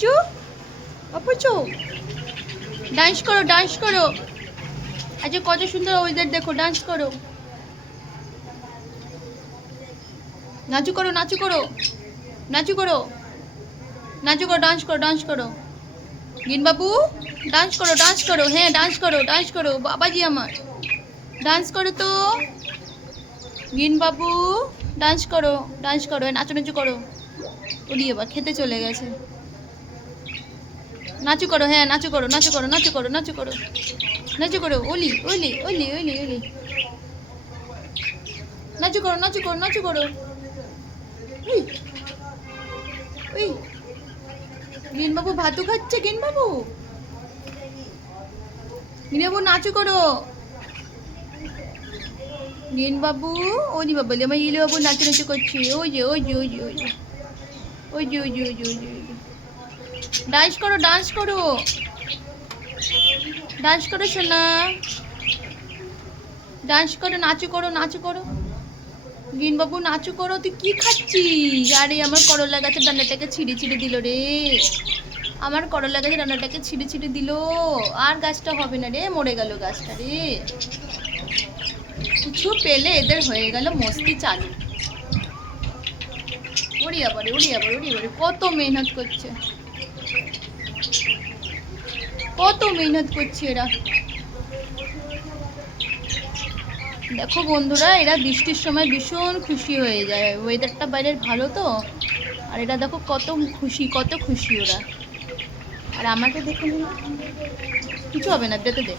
অপুচু অপুচু dance করো dance করো। আচ্ছা কত সুন্দর ওয়েদার দেখো, ডান্স করো, নাচু করো নাচু করো নাচু করো নাচু করো, ডান্স করো ডান্স করো। গিন বাবু ডান্স করো ডান্স করো, হ্যাঁ ডান্স করো ডান্স করো বাবাজি আমার, ডান্স করো তো। গিন বাবু ডান্স করো ডান্স করো, নাচু নাচু করো। ওদিকে বা খেতে চলে গেছে। নাচু করো, হ্যাঁ নাচু করো নাচু করো নাচু করো নাচু করো নাচু করো, ওলি ওলি ওলি ওলি ওলি, নাচু করো নাচু করো নাচু করো। উই উই গিন বাবু ভাতু খাচ্ছে, গিন বাবু, গিন বাবু নাচু করো। গিন বাবু ওলি বাবু, আমার ইলে বাবু নাচু নাচু করছে, ওই যে ওই যে ওই যে ওই যে ওই যে ওই যে ওই যে ওই যে ওই যে, ডান্স করো ডান্স করো ডান্স করো সোনা, ডান্স করো নাচু করো নাচু করো। গিন বাবু নাচু করো, তুই কি খাচ্ছিস? আরে আমার করলা গাছের ডান্ডাটাকে ছিঁড়ে ছিঁড়ে দিল রে, আমার করলা গাছের ডান্ডাটাকে ছিঁড়ে ছিঁড়ে দিল, আর গাছটা হবে না রে, মরে গেল গাছটা রে। কিছু পেলে এদের হয়ে গেল মস্তি চালু। উড়িয়া পড়ে উড়িয়া পড়ে উড়িয়া পড়ে, কত মেহনত করছে, কত মেহনত করছে এরা। দেখো বন্ধুরা, এরা বৃষ্টির সময় ভীষণ খুশি হয়ে যায়, ওয়েদারটা বাইরের ভালো তো, আর এটা দেখো কত খুশি, কত খুশি ওরা। আর আমাকে দেখে নিল, কিছু হবে না, যেতে দে।